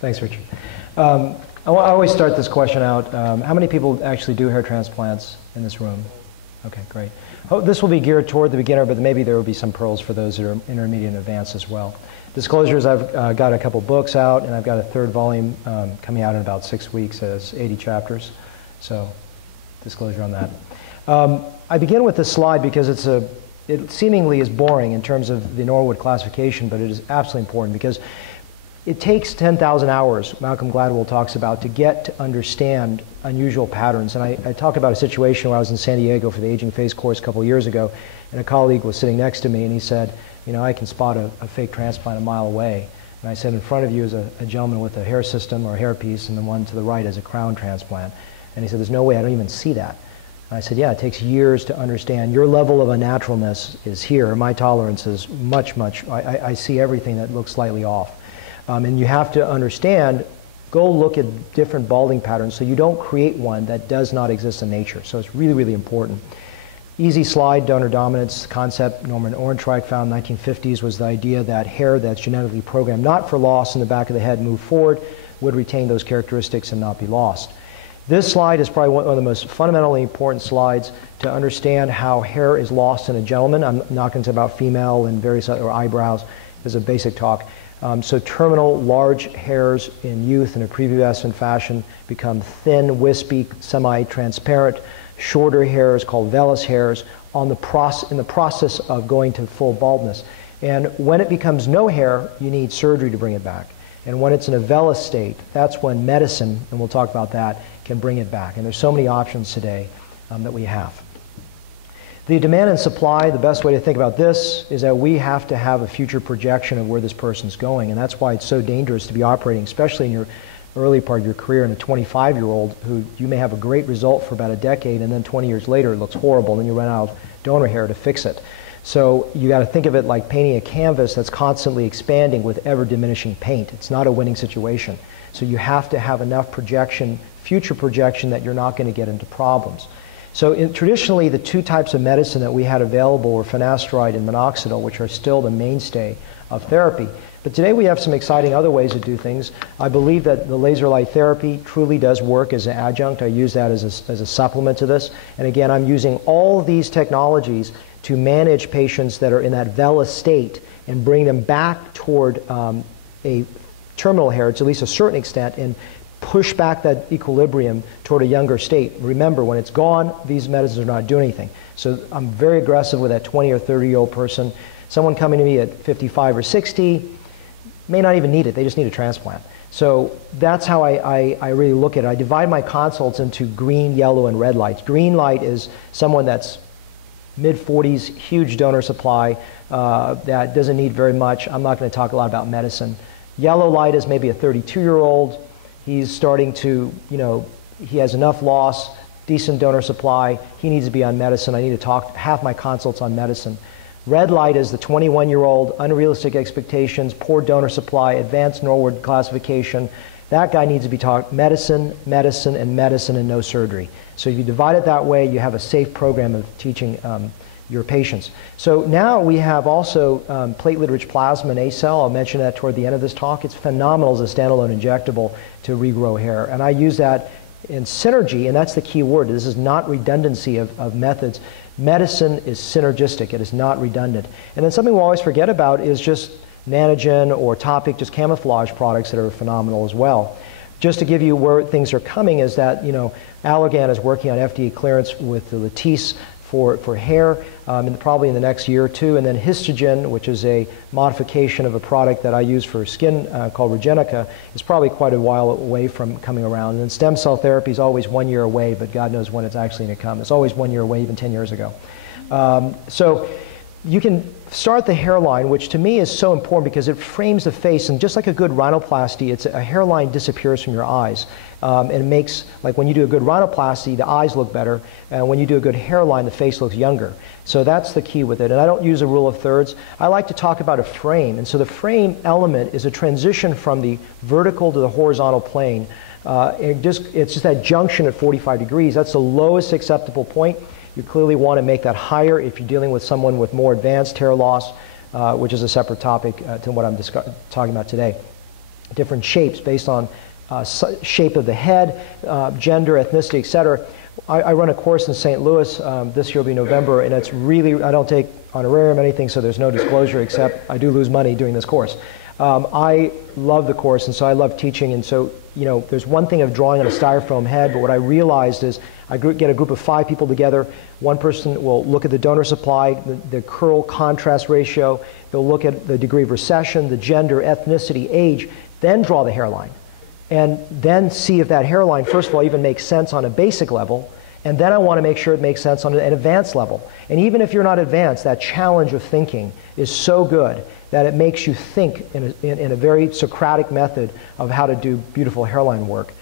Thanks, Richard. I always start this question out. How many people actually do hair transplants in this room? Okay, great. This will be geared toward the beginner, but maybe there will be some pearls for those that are intermediate and advanced as well. Disclosures, I've got a couple books out, and I've got a third volume coming out in about 6 weeks as 80 chapters. So, disclosure on that. I begin with this slide because it seemingly is boring in terms of the Norwood classification, but it is absolutely important because it takes 10,000 hours, Malcolm Gladwell talks about, to get to understand unusual patterns. And I talk about a situation where I was in San Diego for the Aging Face course a couple years ago, and a colleague was sitting next to me, and he said, you know, I can spot a fake transplant a mile away. And I said, in front of you is a gentleman with a hair system or a hair piece, and the one to the right is a crown transplant. And he said, there's no way, I don't even see that. And I said, yeah, it takes years to understand. Your level of unnaturalness is here. My tolerance is much, I see everything that looks slightly off. And you have to understand, go look at different balding patterns so you don't create one that does not exist in nature. So it's really, really important. Easy slide, donor dominance concept, Norman Ohrenreich found in the 1950s was the idea that hair that's genetically programmed not for loss in the back of the head moved forward would retain those characteristics and not be lost. This slide is probably one of the most fundamentally important slides to understand how hair is lost in a gentleman. I'm not going to say about female and various other eyebrows. This is a basic talk. So terminal large hairs in youth in a prepubescent fashion become thin, wispy, semi-transparent. Shorter hairs called vellus hairs in the process of going to full baldness. And when it becomes no hair, you need surgery to bring it back. And when it's in a vellus state, that's when medicine, and we'll talk about that, can bring it back. And there's so many options today that we have. The demand and supply, the best way to think about this is that we have to have a future projection of where this person's going. And that's why it's so dangerous to be operating, especially in your early part of your career, in a 25-year-old who you may have a great result for about a decade, and then 20 years later it looks horrible, and you run out of donor hair to fix it. So you got to think of it like painting a canvas that's constantly expanding with ever-diminishing paint. It's not a winning situation. So you have to have enough projection, future projection, that you're not going to get into problems. So traditionally, the two types of medicine that we had available were finasteride and minoxidil, which are still the mainstay of therapy. But today we have some exciting other ways to do things. I believe that the laser light therapy truly does work as an adjunct. I use that as a supplement to this. And again, I'm using all of these technologies to manage patients that are in that vellus state and bring them back toward a terminal hair to at least a certain extent, and push back that equilibrium toward a younger state. Remember, when it's gone, these medicines are not doing anything. So I'm very aggressive with that 20 or 30-year-old person. Someone coming to me at 55 or 60 may not even need it. They just need a transplant. So that's how I really look at it. I divide my consults into green, yellow, and red lights. Green light is someone that's mid-40s, huge donor supply, that doesn't need very much. I'm not going to talk a lot about medicine. Yellow light is maybe a 32-year-old. He's starting to, he has enough loss, decent donor supply. He needs to be on medicine. I need to have my consults on medicine. Red light is the 21-year-old, unrealistic expectations, poor donor supply, advanced Norwood classification. That guy needs to be taught medicine, medicine, and medicine, and no surgery. So if you divide it that way, you have a safe program of teaching your patients. So now we have also platelet-rich plasma and ACell. I'll mention that toward the end of this talk. It's phenomenal as a standalone injectable to regrow hair. And I use that in synergy, and that's the key word. This is not redundancy of methods. Medicine is synergistic. It is not redundant. And then something we always forget about is just Nanogen or Topic, just camouflage products that are phenomenal as well. Just to give you where things are coming is that, Allergan is working on FDA clearance with the Latisse for hair, and probably in the next year or two. And then Histogen, which is a modification of a product that I use for skin called Regenica, is probably quite a while away from coming around. And then stem cell therapy is always 1 year away, but God knows when it's actually going to come. It's always 1 year away, even 10 years ago. So you can start the hairline, which to me is so important because it frames the face, and just like a good rhinoplasty, a hairline disappears from your eyes. And it makes, like when you do a good rhinoplasty, the eyes look better, and when you do a good hairline, the face looks younger. So that's the key with it. And I don't use a rule of thirds. I like to talk about a frame. And so the frame element is a transition from the vertical to the horizontal plane. It's just that junction at 45 degrees. That's the lowest acceptable point. You clearly want to make that higher if you're dealing with someone with more advanced hair loss, which is a separate topic to what I'm talking about today. different shapes based on shape of the head, gender, ethnicity, etc. I run a course in St. Louis. This year will be November, and it's really, I don't take honorarium or anything, so there's no disclosure, except I do lose money doing this course. I love the course, and so I love teaching, and so, you know, there's one thing of drawing on a styrofoam head, but what I realized is I get a group of 5 people together. One person will look at the donor supply, the curl contrast ratio. They'll look at the degree of recession, the gender, ethnicity, age, then draw the hairline. And then see if that hairline, first of all, even makes sense on a basic level, and then I want to make sure it makes sense on an advanced level. And even if you're not advanced, that challenge of thinking is so good that it makes you think in a very Socratic method of how to do beautiful hairline work,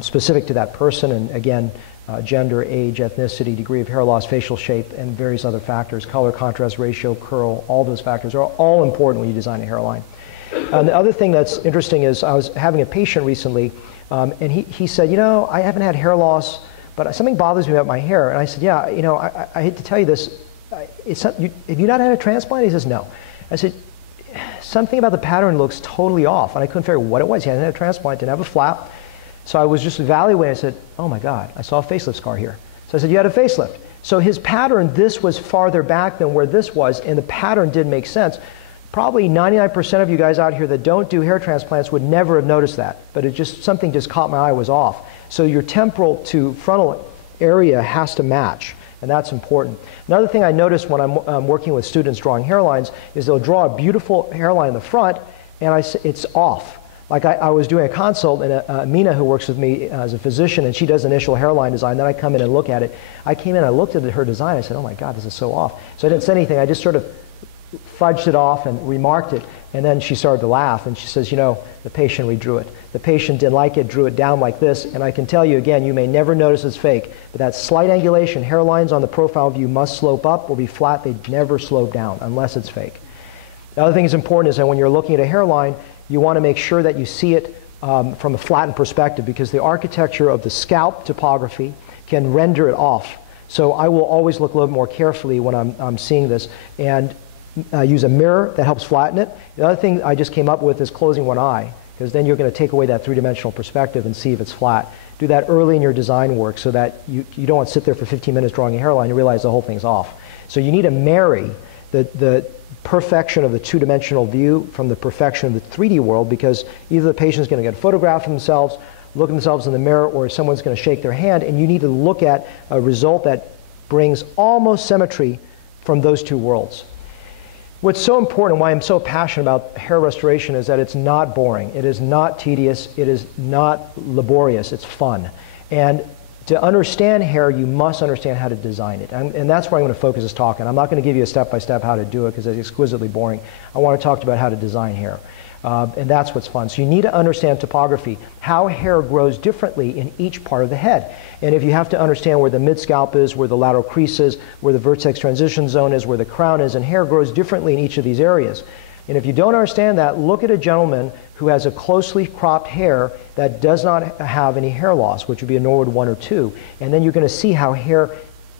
specific to that person, and again, gender, age, ethnicity, degree of hair loss, facial shape, and various other factors, color, contrast ratio, curl, all those factors are all important when you design a hairline. The other thing that's interesting is I was having a patient recently, and he said, you know, I haven't had hair loss, but something bothers me about my hair. And I said, yeah, you know, I hate to tell you this. Have you not had a transplant? He says, no. I said, something about the pattern looks totally off. And I couldn't figure out what it was. He hadn't had a transplant, didn't have a flap. So I was just evaluating. I said, oh my God, I saw a facelift scar here. So I said, you had a facelift. So his pattern, this was farther back than where this was, and the pattern did make sense. Probably 99% of you guys out here that don't do hair transplants would never have noticed that, but something just caught my eye, was off. So your temporal to frontal area has to match, and that's important. Another thing I noticed when I'm working with students drawing hairlines is they'll draw a beautiful hairline in the front, and it's off. Like I was doing a consult, and Mina, who works with me as a physician, and she does initial hairline design, then I come in and look at it. I came in, I looked at her design, I said, oh my God, this is so off. So I didn't say anything, I just sort of fudged it off and remarked it, and then she started to laugh, and she says, you know, the patient redrew it. The patient didn't like it, drew it down like this, and I can tell you again, you may never notice it's fake, but that slight angulation, hairlines on the profile view must slope up or be flat. They never slope down unless it's fake. The other thing that's important is that when you're looking at a hairline, you want to make sure that you see it from a flattened perspective, because the architecture of the scalp topography can render it off. So I will always look a little more carefully when I'm seeing this, and use a mirror that helps flatten it. The other thing I just came up with is closing one eye, because then you're going to take away that three-dimensional perspective and see if it's flat. Do that early in your design work so that you don't want to sit there for 15 minutes drawing a hairline and realize the whole thing's off. So you need to marry the perfection of the two-dimensional view from the perfection of the 3D world, because either the patient's going to get a photograph of themselves, look at themselves in the mirror, or someone's going to shake their hand, and you need to look at a result that brings almost symmetry from those two worlds. What's so important, why I'm so passionate about hair restoration, is that it's not boring. It is not tedious. It is not laborious. It's fun. And to understand hair, you must understand how to design it. And that's where I'm going to focus this talk. And I'm not going to give you a step-by-step how to do it, because it's exquisitely boring. I want to talk about how to design hair. And that's what's fun. So you need to understand topography, how hair grows differently in each part of the head. And if you have to understand where the mid-scalp is, where the lateral crease is, where the vertex transition zone is, where the crown is, and hair grows differently in each of these areas. And if you don't understand that, look at a gentleman who has a closely cropped hair that does not have any hair loss, which would be a Norwood 1 or 2. And then you're going to see how hair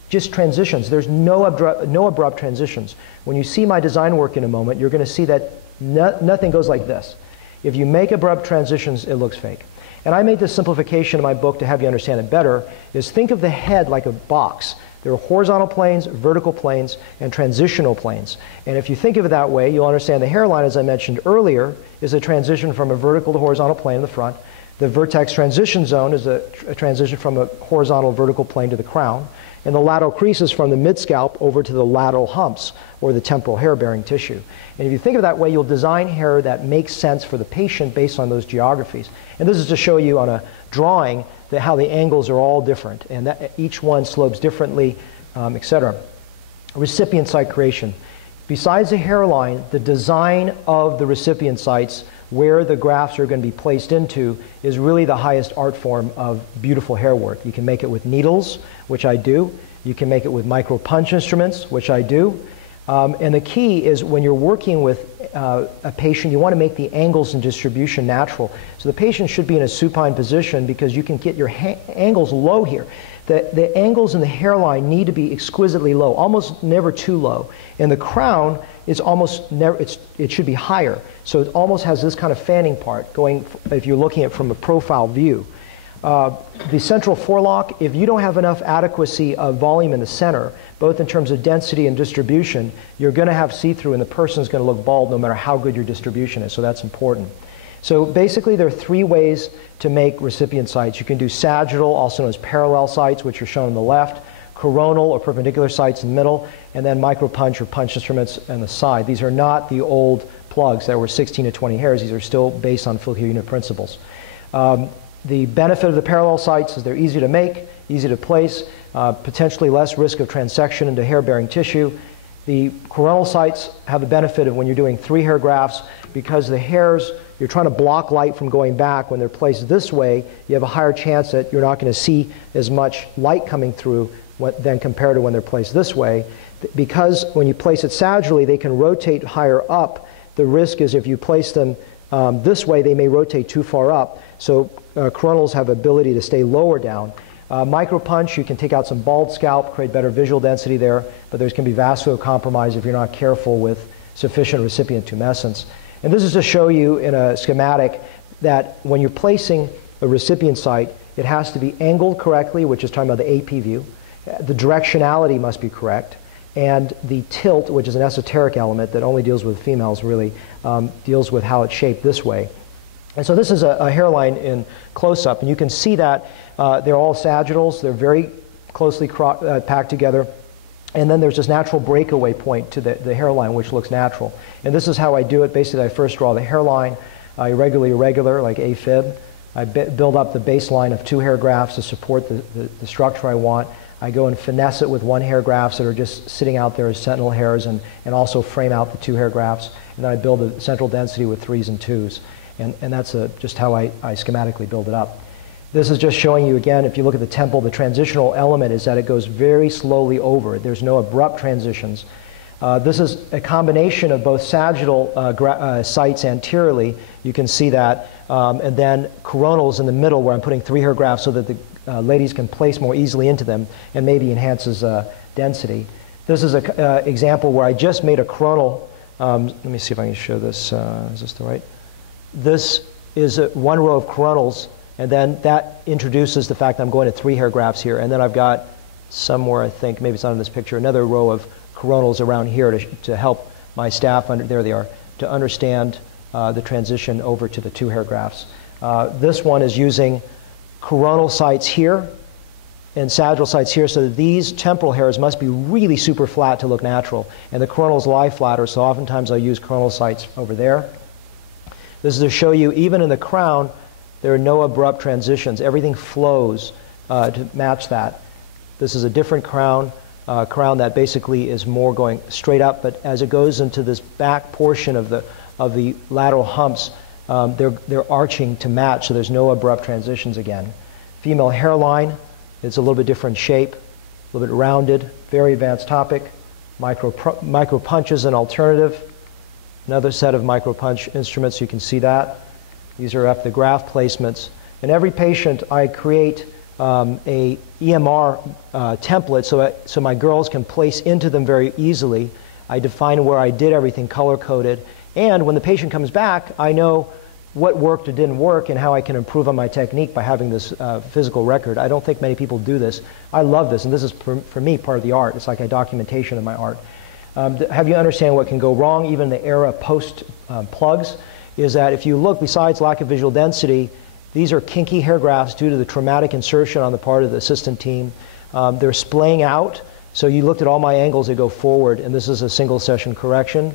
just transitions. There's no abrupt transitions. When you see my design work in a moment, you're going to see that nothing goes like this. If you make abrupt transitions, it looks fake. And I made this simplification in my book to have you understand it better, is think of the head like a box. There are horizontal planes, vertical planes, and transitional planes. And if you think of it that way, you'll understand the hairline, as I mentioned earlier, is a transition from a vertical to horizontal plane in the front. The vertex transition zone is a transition from a horizontal vertical plane to the crown. And the lateral crease is from the mid-scalp over to the lateral humps, or the temporal hair-bearing tissue. And if you think of it that way, you'll design hair that makes sense for the patient based on those geographies. And this is to show you on a drawing that how the angles are all different, and that each one slopes differently, etc. Recipient site creation. Besides the hairline, the design of the recipient sites, where the grafts are going to be placed into, is really the highest art form of beautiful hair work. You can make it with needles, which I do. You can make it with micro punch instruments, which I do. And the key is when you're working with a patient, you want to make the angles and distribution natural. So the patient should be in a supine position, because you can get your angles low here. The angles in the hairline need to be exquisitely low, almost never too low. And the crown it's almost never, it should be higher. So it almost has this kind of fanning part going, if you're looking at it from a profile view. The central forelock, if you don't have enough adequacy of volume in the center, both in terms of density and distribution, you're going to have see-through and the person's going to look bald no matter how good your distribution is, so that's important. So basically there are three ways to make recipient sites. You can do sagittal, also known as parallel sites, which are shown on the left, coronal or perpendicular sites in the middle, and then micropunch or punch instruments on the side. These are not the old plugs that were 16 to 20 hairs. These are still based on field unit principles. The benefit of the parallel sites is they're easy to make, easy to place, potentially less risk of transection into hair-bearing tissue. The coronal sites have the benefit of when you're doing 3 hair grafts, because the hairs, you're trying to block light from going back. When they're placed this way, you have a higher chance that you're not going to see as much light coming through than compared to when they're placed this way. Because when you place it sagittally, they can rotate higher up. The risk is if you place them this way, they may rotate too far up. So coronals have ability to stay lower down. Micropunch, you can take out some bald scalp, create better visual density there, but there's going to be vascular compromise if you're not careful with sufficient recipient tumescence. And this is to show you in a schematic that when you're placing a recipient site, it has to be angled correctly, which is talking about the AP view. The directionality must be correct. And the tilt, which is an esoteric element that only deals with females really, deals with how it's shaped this way. And so this is a hairline in close-up, and you can see that they're all sagittals. They're very closely packed together. And then there's this natural breakaway point to the hairline, which looks natural. And this is how I do it. Basically, I first draw the hairline, irregular, like AFib. I build up the baseline of 2 hair grafts to support the structure I want. I go and finesse it with 1 hair grafts that are just sitting out there as sentinel hairs and also frame out the 2 hair grafts. And then I build a central density with 3s and 2s. And that's just how I schematically build it up. This is just showing you again, if you look at the temple, the transitional element is that it goes very slowly over. There's no abrupt transitions. This is a combination of both sagittal sites anteriorly. You can see that. And then coronals in the middle where I'm putting 3 hair grafts so that the ladies can place more easily into them and maybe enhances density. This is an example where I just made a coronal. Let me see if I can show this. Is this the right? This is 1 row of coronals, and then that introduces the fact that I'm going to 3 hair grafts here. And then I've got somewhere, I think, maybe it's not in this picture, another row of coronals around here to help my staff, there they are, to understand the transition over to the 2 hair grafts. This one is using coronal sites here and sagittal sites here, so that these temporal hairs must be really super flat to look natural. And the coronals lie flatter, so oftentimes I use coronal sites over there. This is to show you, even in the crown, there are no abrupt transitions. Everything flows to match that. This is a different crown, crown that basically is more going straight up, but as it goes into this back portion of the lateral humps, they're arching to match, so there's no abrupt transitions again. Female hairline, it's a little bit different shape, a little bit rounded, very advanced topic. Micro punch is an alternative. Another set of micropunch instruments, you can see that. These are the graft placements. In every patient, I create a EMR template so my girls can place into them very easily. I define where I did everything color-coded. And when the patient comes back, I know what worked or didn't work and how I can improve on my technique by having this physical record. I don't think many people do this. I love this, and this is, for me, part of the art. It's like a documentation of my art. Have you understand what can go wrong, even in the era post plugs, is that if you look, besides lack of visual density, these are kinky hair grafts due to the traumatic insertion on the part of the assistant team. They're splaying out, so you looked at all my angles, they go forward, and this is a single session correction.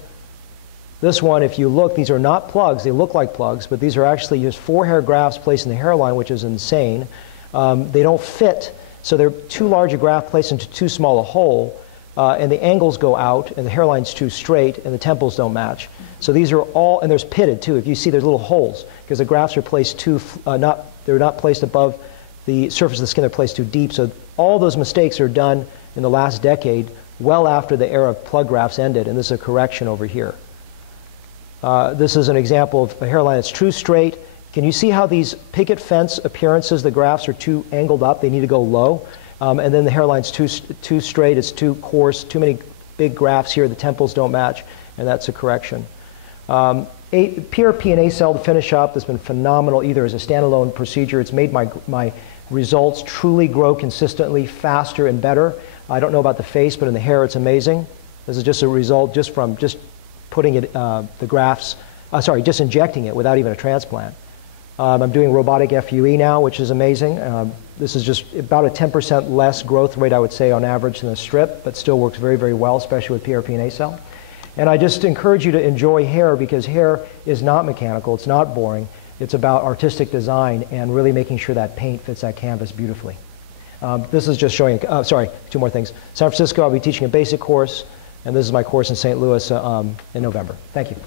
This one, if you look, these are not plugs, they look like plugs, but these are actually just 4 hair grafts placed in the hairline, which is insane. They don't fit, so they're too large a graft placed into too small a hole. And the angles go out, and the hairline's too straight, and the temples don't match. So these are all, and there's pitted too. If you see, there's little holes because the grafts are placed they're not placed above the surface of the skin. They're placed too deep. So all those mistakes are done in the last decade, well after the era of plug grafts ended, and this is a correction over here. This is an example of a hairline that's too straight. Can you see how these picket fence appearances, the grafts are too angled up? They need to go low. And then the hairline's too straight, it's too coarse, too many big grafts here, the temples don't match. and that's a correction. PRP and A-cell to finish up, that's been phenomenal either as a standalone procedure. It's made my results truly grow consistently faster and better. I don't know about the face, but in the hair it's amazing. This is just a result just from putting it, the grafts, just injecting it without even a transplant. I'm doing robotic FUE now, which is amazing. This is just about a 10% less growth rate, I would say, on average than a strip, but still works very, very well, especially with PRP and A-cell. And I just encourage you to enjoy hair, because hair is not mechanical, it's not boring. It's about artistic design and really making sure that paint fits that canvas beautifully. This is just showing, two more things. San Francisco, I'll be teaching a basic course, and this is my course in St. Louis in November. Thank you.